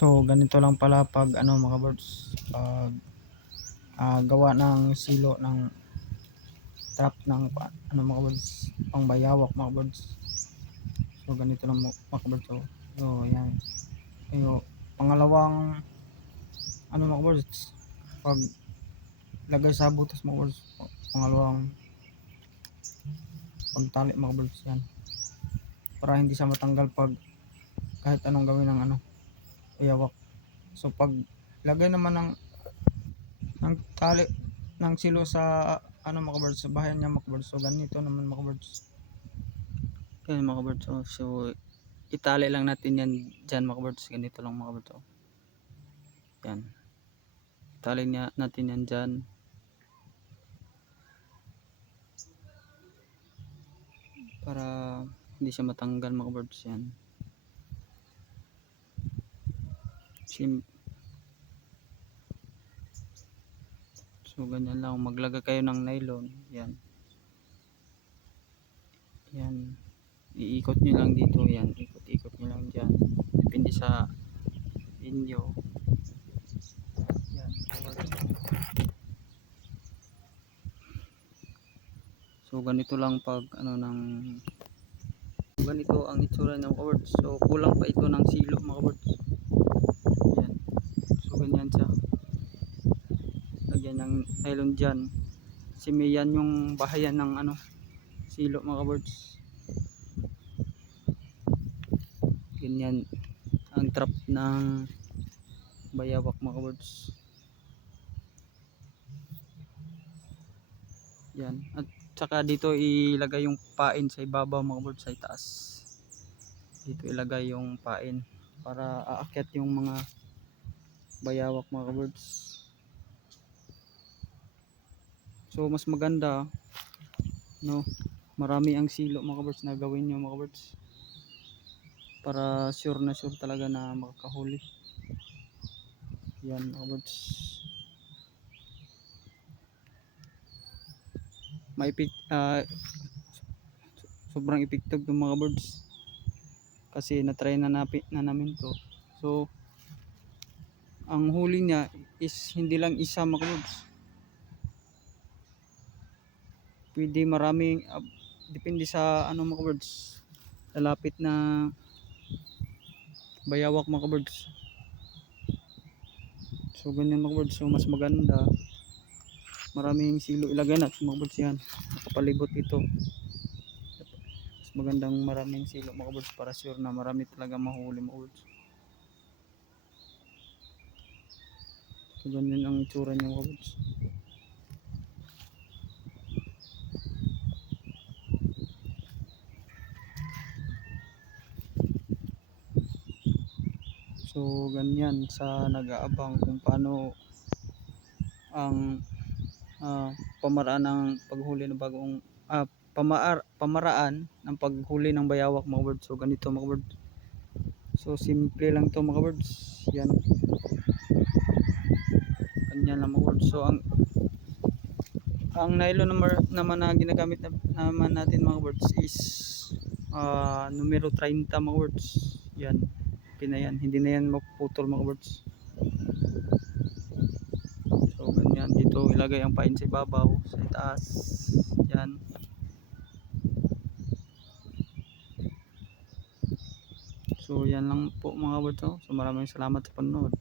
So ganito lang pala pag ano mga birds, pag gawa ng silo ng trap ng ano mga birds, pang bayawak mga birds. So ganito lang mga birds. So yan. Yung pangalawang ano mga birds, pag lagay sa butas mga birds, pangalawang pagtali mga birds yan. Para hindi siya matanggal pag kahit anong gawin ng ano, bayawak. So pag lagay naman ng tali ng silo sa ano mga birds, sa bahayan niya mga birds. So ganito naman mga birds. Yan mga birds. So itali lang natin yan dyan mga birds. Ganito lang mga birds. Yan. Itali natin yan dyan. Para hindi siya matanggal mga birds yan. So ganyan lang, maglagay kayo ng nylon. Yan. Yan. Iikot nyo lang dito. Yan. Ikot nyo lang dyan. Depende sa inyo. Yan. So ganito lang pag ano ng ganito ang itsura ng mga birds. So kulang pa ito ng silo mga birds. Yan. So ganyan siya. Lagyan ng nylon dyan. Simiyan yung bahayan ng ano silo mga birds. Ganyan ang trap ng bayawak mga birds. Yan. At saka dito ilagay yung pain sa ibabaw mga birds, sa itaas. Dito ilagay yung pain para aakyat yung mga bayawak mga birds. So mas maganda no, marami ang silo mga birds na gawin nyo mga birds. Para sure na sure talaga na makakahuli. Yan mga birds. Sobrang effective ng mga birds. Kasi na-try na namin to. So ang huli niya is hindi lang isa mga birds. Pwede maraming depende sa ano mga birds. Lalapit na bayawak mga birds. So ganyan mga birds. So mas maganda maraming silo ilagay natin mga birds yan. Nakapalibot ito. Mas magandang maraming silo mga birds para sure na marami talaga mahuli mga birds. So ganyan ang itsura niya mga birds. So ganyan sa nag-aabang kung paano ang pamaraan ng paghuli ng bagong pamaraan ng paghuli ng bayawak mga birds. So ganito mga birds. So simple lang to mga birds. Yan. Ganyan lang mga birds. So ang nylon naman na ginagamit naman natin mga birds is numero 30 mga birds. Yan. Okay na yan. Hindi na yan mapuputol mga birds. So ganyan. Dito ilagay ang pain sa ibabaw, sa itaas. Yan. So yan lang po mga birds. So maraming salamat sa panonood.